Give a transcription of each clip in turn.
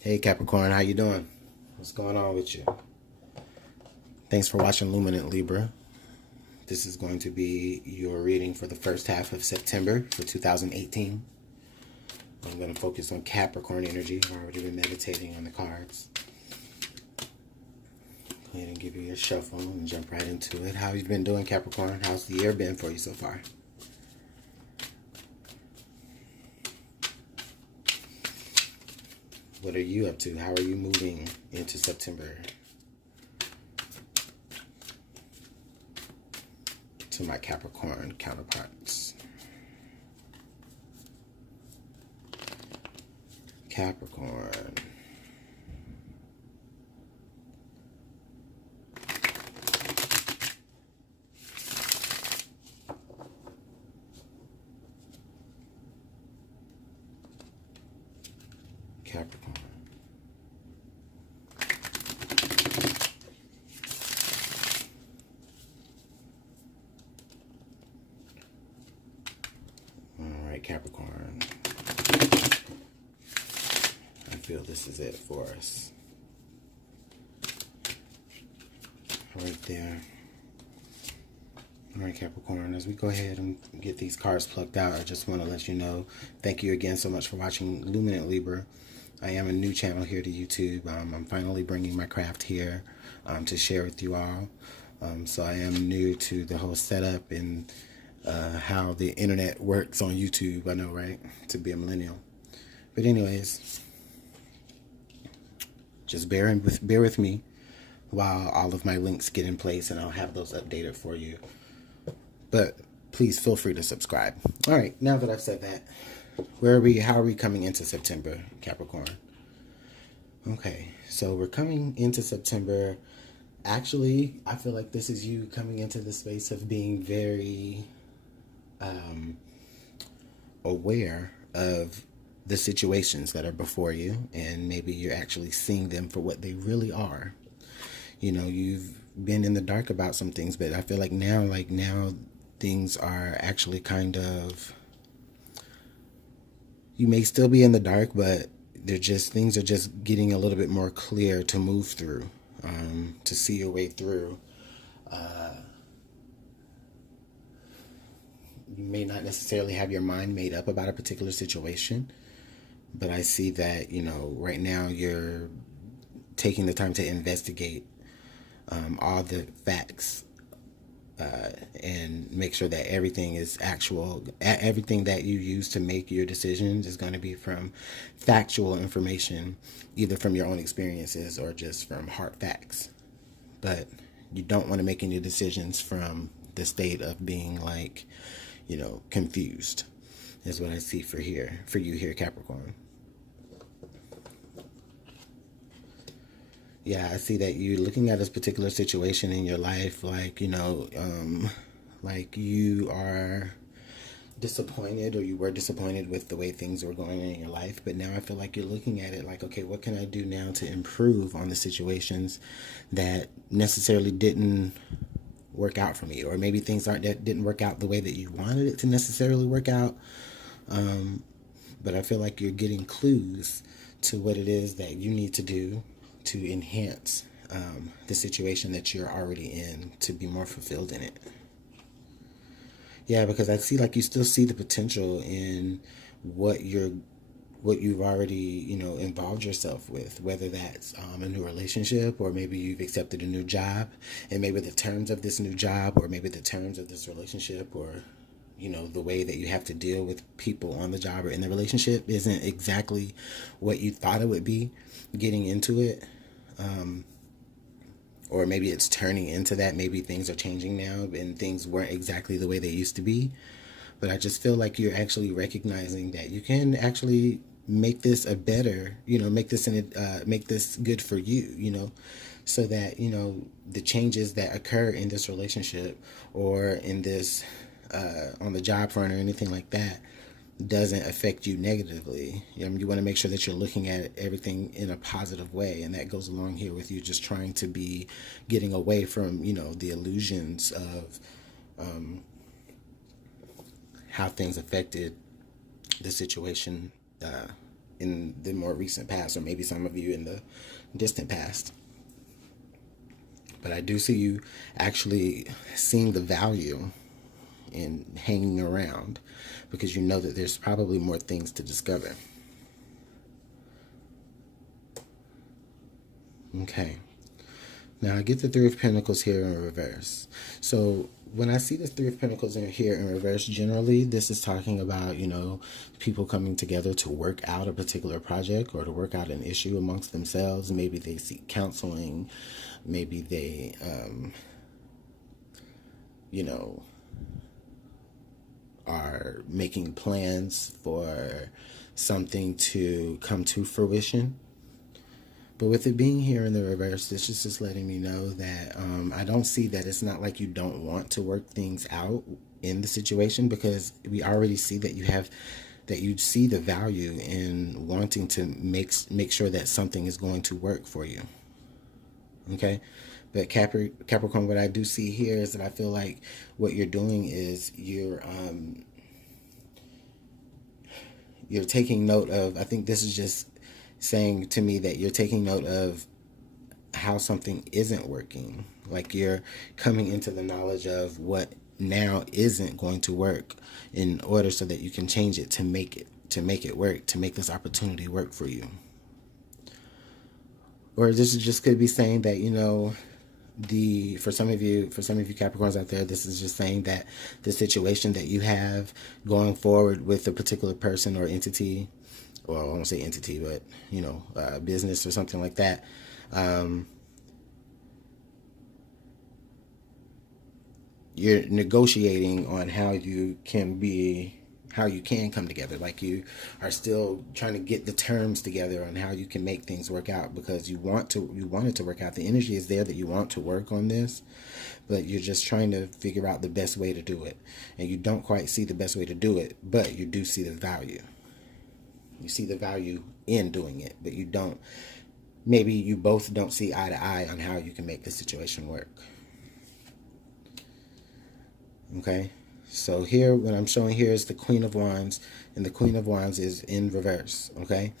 Hey Capricorn, how you doing? What's going on with you? Thanks for watching Luminant Libra. This is going to be your reading for the first half of September for 2018. I'm going to focus on Capricorn energy. I've already been meditating on the cards. Go ahead and give you your shuffle and jump right into it. How have you been doing, Capricorn? How's the year been for you so far? What are you up to? How are you moving into September? To my Capricorn counterparts. Capricorn. Capricorn. All right, Capricorn. I feel this is it for us. Right there. All right, Capricorn, as we go ahead and get these cards plucked out, I just want to let you know, thank you again so much for watching Luminant Libra. I am a new channel here to YouTube. I'm finally bringing my craft here to share with you all. So I am new to the whole setup and how the internet works on YouTube. I know, right? To be a millennial. But anyways, just bear with me while all of my links get in place, and I'll have those updated for you. But please feel free to subscribe. All right, now that I've said that, how are we coming into September, Capricorn? Okay, so we're coming into September. Actually, I feel like this is you coming into the space of being very aware of the situations that are before you, and maybe you're actually seeing them for what they really are. You know, you've been in the dark about some things, but I feel like now things are actually kind of, you may still be in the dark, but things are just getting a little bit more clear to move through, to see your way through. You may not necessarily have your mind made up about a particular situation, but I see that, right now you're taking the time to investigate all the facts and make sure that everything is actual. Everything that you use to make your decisions is going to be from factual information, either from your own experiences or just from hard facts. But you don't want to make any decisions from the state of being confused, is what I see for you here, Capricorn. Yeah, I see that you're looking at this particular situation in your life, like you are disappointed, or you were disappointed with the way things were going in your life. But now I feel like you're looking at it like, okay, what can I do now to improve on the situations that necessarily didn't work out for me, or maybe things that didn't work out the way that you wanted it to necessarily work out. But I feel like you're getting clues to what it is that you need to do to enhance the situation that you're already in, to be more fulfilled in it. Yeah, because I see you still see the potential in what you've already involved yourself with, whether that's a new relationship, or maybe you've accepted a new job, and maybe the terms of this new job, or maybe the terms of this relationship, or the way that you have to deal with people on the job or in the relationship isn't exactly what you thought it would be getting into it. Or maybe it's turning into that. Maybe things are changing now and things weren't exactly the way they used to be. But I just feel like you're actually recognizing that you can actually make this a better, make this good for you, so that, the changes that occur in this relationship, or in this, on the job front, or anything like that, doesn't affect you negatively. You want to make sure that you're looking at everything in a positive way, and that goes along here with you just trying to be getting away from the illusions of how things affected the situation in the more recent past, or maybe some of you in the distant past. But I do see you actually seeing the value in hanging around, because you know that there's probably more things to discover. Okay. Now I get the Three of Pentacles here in reverse. So when I see the Three of Pentacles here in reverse, generally this is talking about, people coming together to work out a particular project or to work out an issue amongst themselves. Maybe they seek counseling. Maybe they, are making plans for something to come to fruition. But with it being here in the reverse, this is just letting me know that I don't see that it's not like you don't want to work things out in the situation, because we already see that you see the value in wanting to make sure that something is going to work for you. Okay? But Capricorn, what I do see here is that I feel like what you're doing is you're taking note of, I think this is just saying to me that you're taking note of how something isn't working. Like you're coming into the knowledge of what now isn't going to work, in order so that you can change it to make it work, to make this opportunity work for you. Or this just could be saying that, for some of you Capricorns out there, this is just saying that the situation that you have going forward with a particular person or entity, well, I won't say entity, but, business or something like that, you're negotiating on how you can come together. Like you are still trying to get the terms together on how you can make things work out, because you want it to work out. The energy is there that you want to work on this, but you're just trying to figure out the best way to do it. And you don't quite see the best way to do it, but you do see the value. You see the value in doing it, but maybe you both don't see eye to eye on how you can make the situation work. Okay? So here, what I'm showing here is the Queen of Wands, and the Queen of Wands is in reverse. Okay?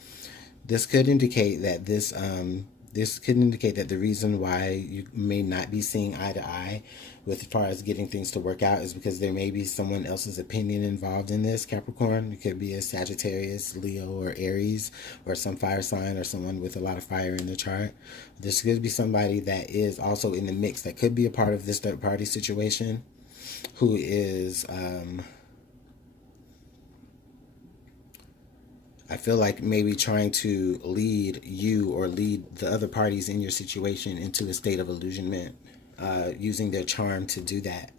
This could indicate that the reason why you may not be seeing eye to eye with as far as getting things to work out is because there may be someone else's opinion involved in this, Capricorn. It could be a Sagittarius, Leo, or Aries, or some fire sign, or someone with a lot of fire in their chart. This could be somebody that is also in the mix, that could be a part of this third party situation, who is I feel like maybe trying to lead you or lead the other parties in your situation into a state of illusionment, using their charm to do that.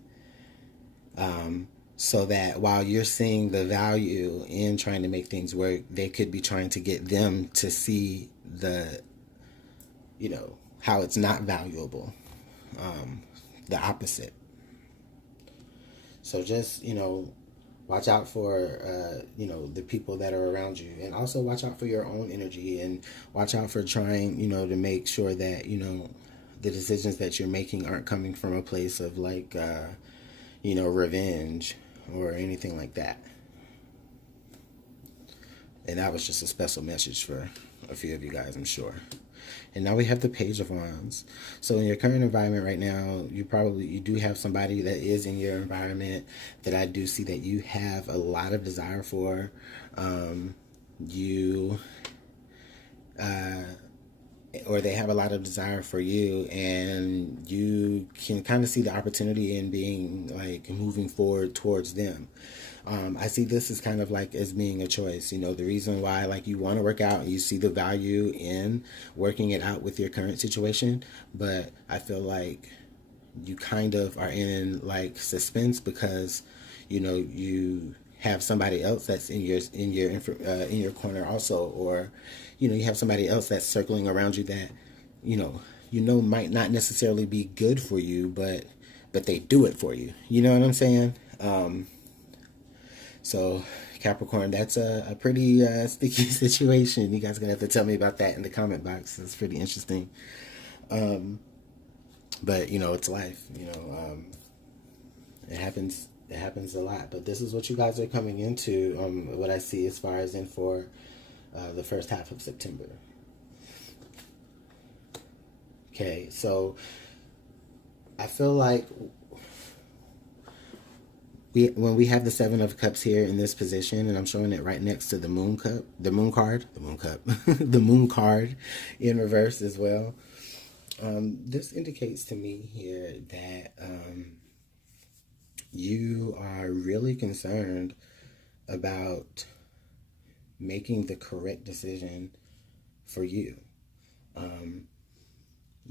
So that while you're seeing the value in trying to make things work, they could be trying to get them to see how it's not valuable, the opposite. So just, watch out for, the people that are around you, and also watch out for your own energy, and watch out for trying, to make sure that, the decisions that you're making aren't coming from a place of revenge or anything like that. And that was just a special message for a few of you guys, I'm sure. And now we have the Page of Wands. So in your current environment right now, you do have somebody that is in your environment that I do see that you have a lot of desire for. Or they have a lot of desire for you, and you can kind of see the opportunity in being moving forward towards them. I see this as kind of as being a choice. The reason why you want to work out, and you see the value in working it out with your current situation, but I feel like you kind of are in suspense, because you have somebody else that's in your corner also, or you have somebody else that's circling around you that might not necessarily be good for you, but they do it for you. You know what I'm saying? So Capricorn, that's a pretty sticky situation. You guys are gonna have to tell me about that in the comment box. It's pretty interesting. But it's life. It happens a lot. But this is what you guys are coming into. What I see as far as in for the first half of September. Okay, so I feel like when we have the Seven of Cups here in this position, and I'm showing it right next to the Moon Cup, the Moon card, the Moon card in reverse as well. This indicates to me here that you are really concerned about making the correct decision for you.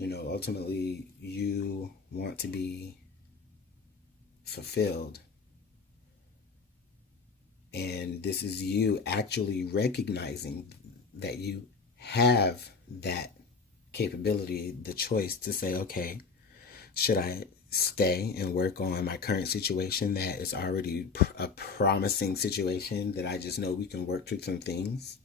Ultimately, you want to be fulfilled. And this is you actually recognizing that you have that capability, the choice to say, okay, should I stay and work on my current situation that is already a promising situation that I just know we can work through some things?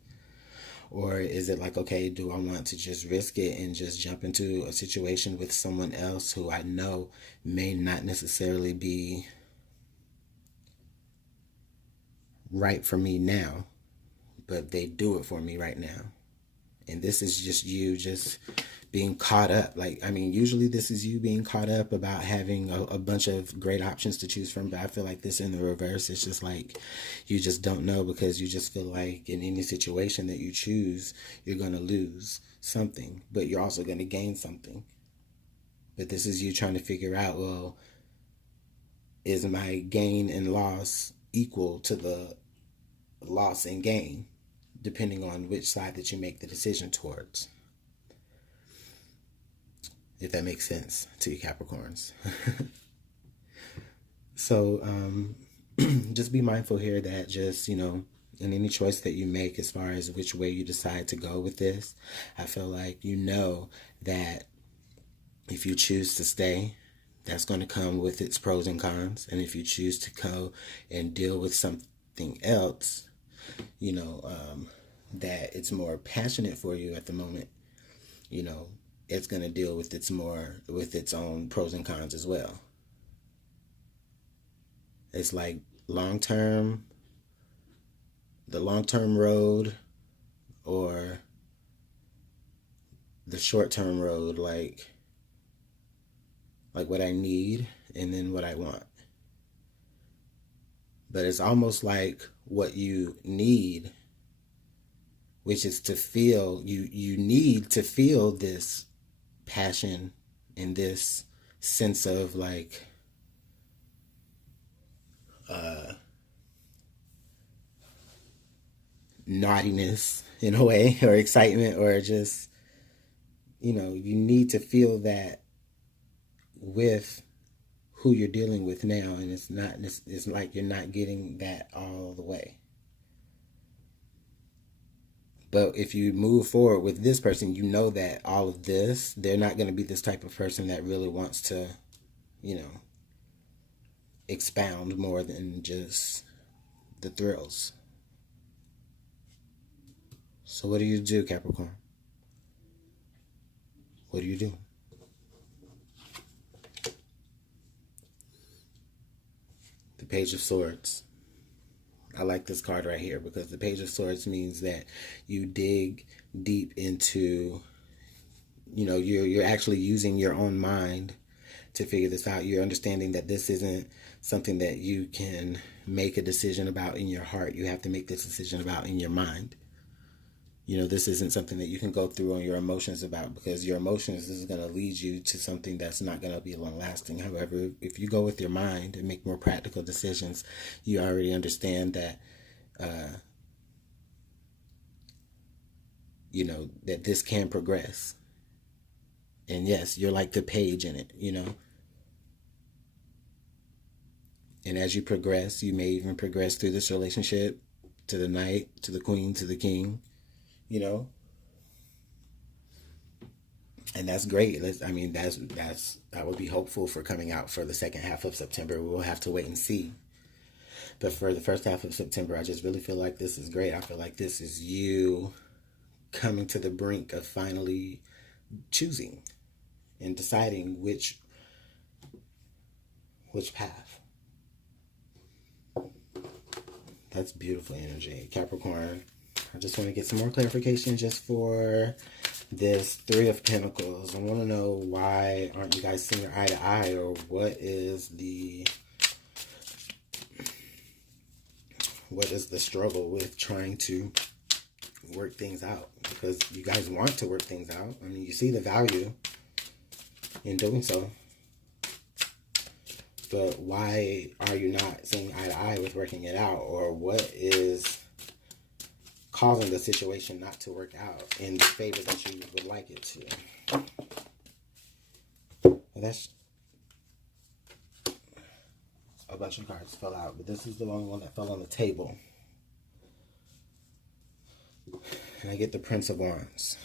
Or is it like, okay, do I want to just risk it and just jump into a situation with someone else who I know may not necessarily be right for me now, but they do it for me right now? And this is just you just being caught up. Usually this is you being caught up about having a bunch of great options to choose from. But I feel like this in the reverse, it's just like you just don't know, because you just feel like in any situation that you choose, you're going to lose something, but you're also going to gain something. But this is you trying to figure out, well, is my gain and loss equal to the loss and gain, depending on which side that you make the decision towards? If that makes sense to you Capricorns. So just be mindful here that just, in any choice that you make as far as which way you decide to go with this, I feel like that if you choose to stay, that's going to come with its pros and cons. And if you choose to go and deal with something else, that it's more passionate for you at the moment, it's going to deal with its own pros and cons as well. It's like the long-term road, or the short-term road, like what I need and then what I want. But it's almost like what you need, which is to feel, you need to feel this passion and this sense of naughtiness in a way, or excitement, or just, you need to feel that with who you're dealing with now. And it's like you're not getting that all the way. But if you move forward with this person, that all of this, they're not going to be this type of person that really wants to, expound more than just the thrills. So what do you do, Capricorn? What do you do? The Page of Swords. I like this card right here, because the Page of Swords means that you dig deep into, you're actually using your own mind to figure this out. You're understanding that this isn't something that you can make a decision about in your heart. You have to make this decision about in your mind. This isn't something that you can go through on your emotions about, because your emotions is going to lead you to something that's not going to be long lasting. However, if you go with your mind and make more practical decisions, you already understand that, that this can progress. And yes, you're like the page in it, And as you progress, you may even progress through this relationship to the knight, to the queen, to the king, And that's great. That would be hopeful for coming out for the second half of September. We will have to wait and see. But for the first half of September, I just really feel like this is great. I feel like this is you coming to the brink of finally choosing and deciding which path. That's beautiful energy. Capricorn, I just want to get some more clarification just for this Three of Pentacles. I want to know, why aren't you guys seeing eye to eye, or what is the struggle with trying to work things out? Because you guys want to work things out. I mean, you see the value in doing so. But why are you not seeing eye to eye with working it out? Or what is causing the situation not to work out in the favor that you would like it to? Well, that's a bunch of cards fell out, but this is the only one that fell on the table. And I get the Prince of Wands.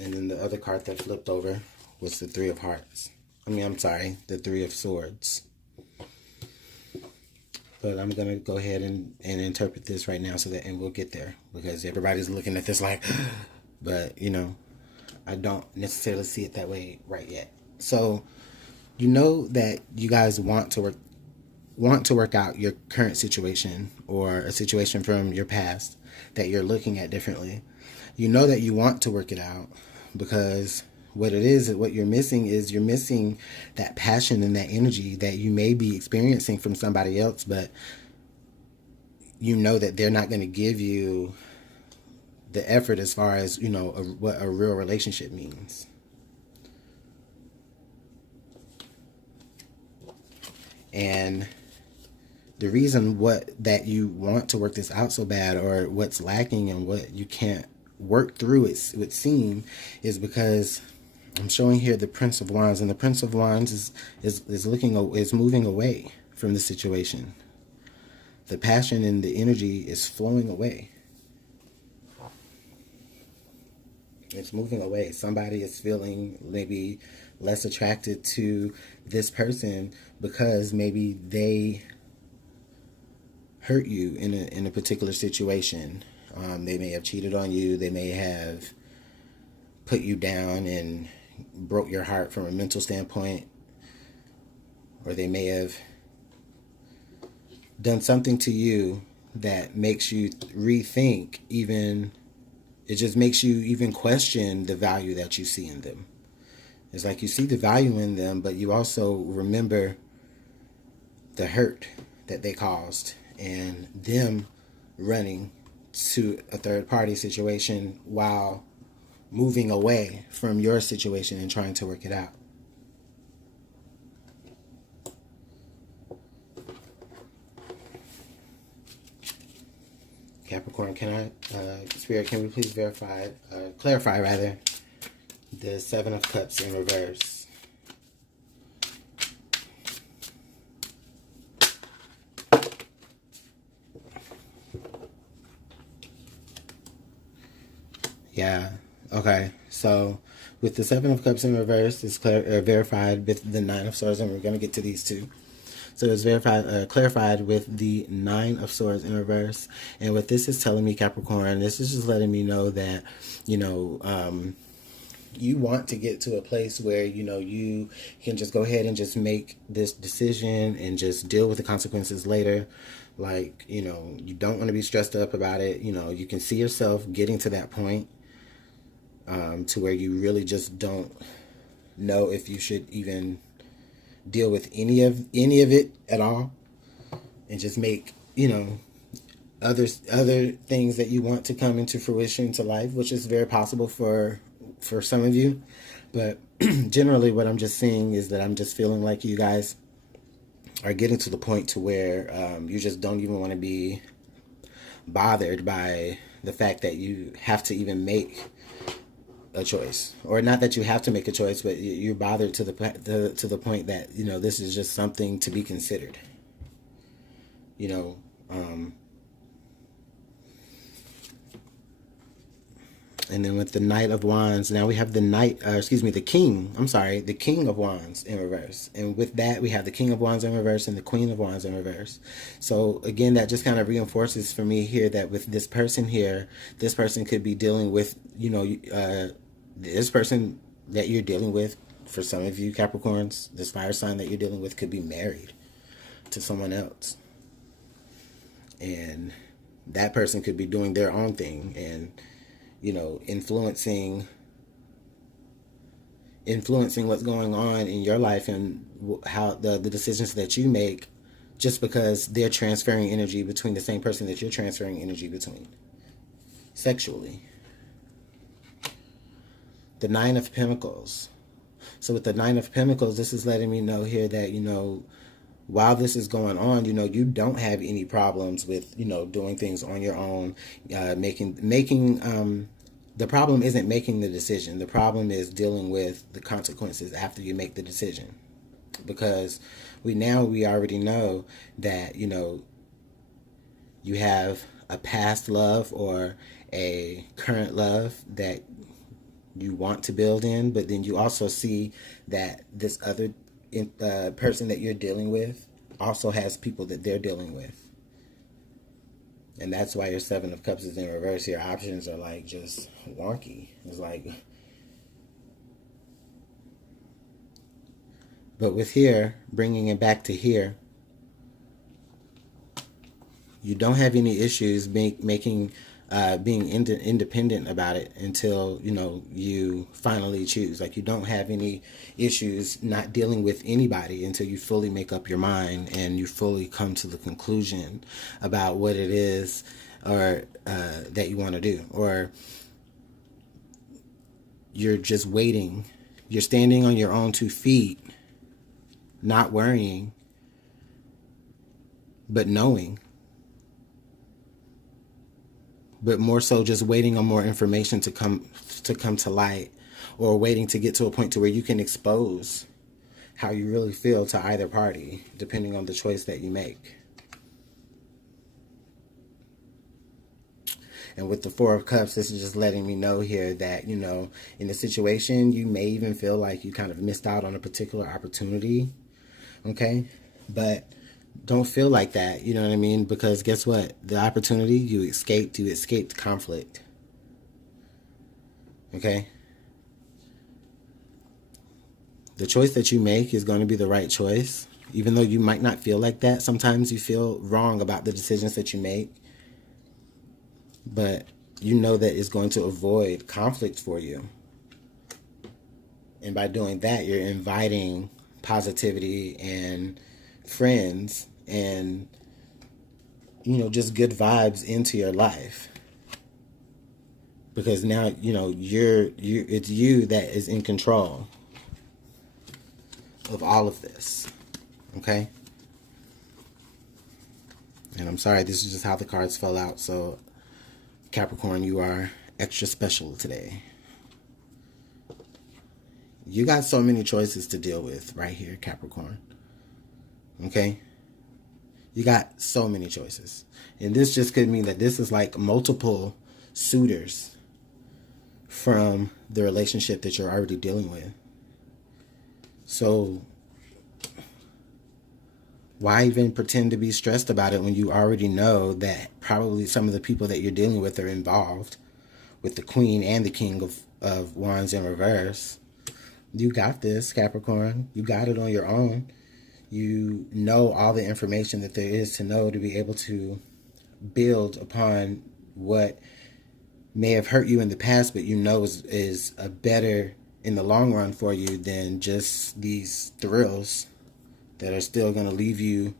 And then the other card that flipped over was the Three of Hearts. The Three of Swords. But I'm going to go ahead and interpret this right now, and we'll get there. Because everybody's looking at this like, but, you know, I don't necessarily see it that way right yet. So, you know that you guys want to work out your current situation, or a situation from your past that you're looking at differently. You know that you want to work it out, because what you're missing is that passion and that energy that you may be experiencing from somebody else, but you know that they're not going to give you the effort as far as, you know, what a real relationship means. And the reason that you want to work this out so bad, or what's lacking and what you can't work through, it would seem, is because I'm showing here the Prince of Wands, and the Prince of Wands is moving away from the situation. The passion and the energy is flowing away. It's moving away. Somebody is feeling maybe less attracted to this person because maybe they hurt you in a particular situation. They may have cheated on you. They may have put you down and broke your heart from a mental standpoint. Or they may have done something to you that makes you rethink even. It just makes you even question the value that you see in them. It's like you see the value in them, but you also remember the hurt that they caused and them running to a third party situation while moving away from your situation and trying to work it out. Capricorn, Spirit, can we please clarify the Seven of Cups in reverse? Yeah, okay. So with the Seven of Cups in reverse, it's verified with the Nine of Swords, and we're going to get to these two. So it's clarified with the Nine of Swords in reverse. And what this is telling me, Capricorn, this is just letting me know that, you know, you want to get to a place where, you know, you can just go ahead and just make this decision and just deal with the consequences later. Like, you know, you don't want to be stressed up about it. You know, you can see yourself getting to that point to where you really just don't know if you should even deal with any of it at all, and just make, you know, other things that you want to come into fruition to life, which is very possible for some of you. But generally what I'm just seeing is that I'm just feeling like you guys are getting to the point to where you just don't even want to be bothered by the fact that you have to even make a choice, or not that you have to make a choice, but you're bothered to the point that, you know, this is just something to be considered. You know, and then with the Knight of Wands, now we have the King of Wands in reverse. And with that, we have the King of Wands in reverse and the Queen of Wands in reverse. So again, that just kind of reinforces for me here that with this person here, this person could be dealing with, you know, this person that you're dealing with, for some of you Capricorns, this fire sign that you're dealing with could be married to someone else. And that person could be doing their own thing and, influencing what's going on in your life and how the decisions that you make, just because they're transferring energy between the same person that you're transferring energy between sexually. The Nine of Pentacles. So with the Nine of Pentacles, this is letting me know here that, while this is going on, you don't have any problems with, doing things on your own, the problem isn't making the decision. The problem is dealing with the consequences after you make the decision. Because we already know that, you have a past love or a current love that you want to build in, but then you also see that this other person that you're dealing with also has people that they're dealing with. And that's why your Seven of Cups is in reverse. Your options are like just wonky. It's like, but with here, bringing it back to here, you don't have any issues being independent about it until, you finally choose. Like, you don't have any issues not dealing with anybody until you fully make up your mind and you fully come to the conclusion about what it is or that you want to do. Or you're just waiting. You're standing on your own 2 feet, not worrying, but knowing. But more so just waiting on more information to come to light, or waiting to get to a point to where you can expose how you really feel to either party, depending on the choice that you make. And with the Four of Cups, this is just letting me know here that, in a situation, you may even feel like you kind of missed out on a particular opportunity. Okay? But don't feel like that, you know what I mean? Because guess what? The opportunity, you escaped conflict. Okay? The choice that you make is going to be the right choice. Even though you might not feel like that, sometimes you feel wrong about the decisions that you make. But you know that it's going to avoid conflict for you. And by doing that, you're inviting positivity and friends and, just good vibes into your life. Because now, it's you that is in control of all of this. Okay? And I'm sorry, this is just how the cards fell out. So, Capricorn, you are extra special today. You got so many choices to deal with right here, Capricorn. Okay? You got so many choices. And this just could mean that this is like multiple suitors from the relationship that you're already dealing with. So why even pretend to be stressed about it when you already know that probably some of the people that you're dealing with are involved, with the Queen and the King of Wands in reverse? You got this, Capricorn. You got it on your own. You know all the information that there is to know to be able to build upon what may have hurt you in the past, but is a better in the long run for you than just these thrills that are still going to leave you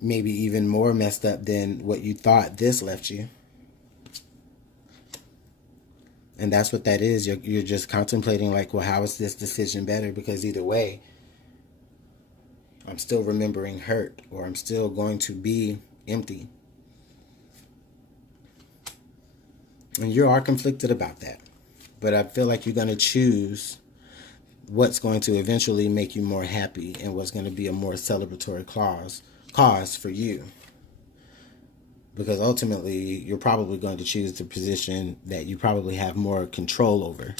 maybe even more messed up than what you thought this left you. And that's what that is. You're just contemplating like, well, how is this decision better? Because either way, I'm still remembering hurt, or I'm still going to be empty. And you are conflicted about that. But I feel like you're going to choose what's going to eventually make you more happy and what's going to be a more celebratory cause for you. Because ultimately, you're probably going to choose the position that you probably have more control over,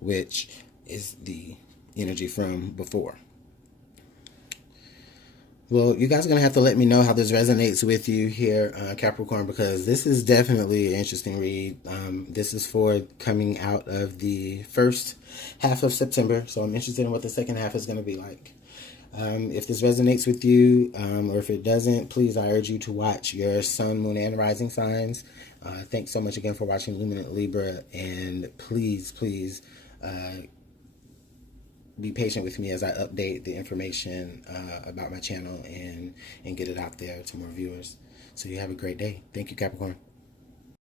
which is the energy from before. Well, you guys are going to have to let me know how this resonates with you here, Capricorn, because this is definitely an interesting read. This is for coming out of the first half of September, so I'm interested in what the second half is going to be like. If this resonates with you, or if it doesn't, please, I urge you to watch your sun, moon, and rising signs. Thanks so much again for watching Luminant Libra, and please, be patient with me as I update the information about my channel and get it out there to more viewers. So you have a great day. Thank you, Capricorn.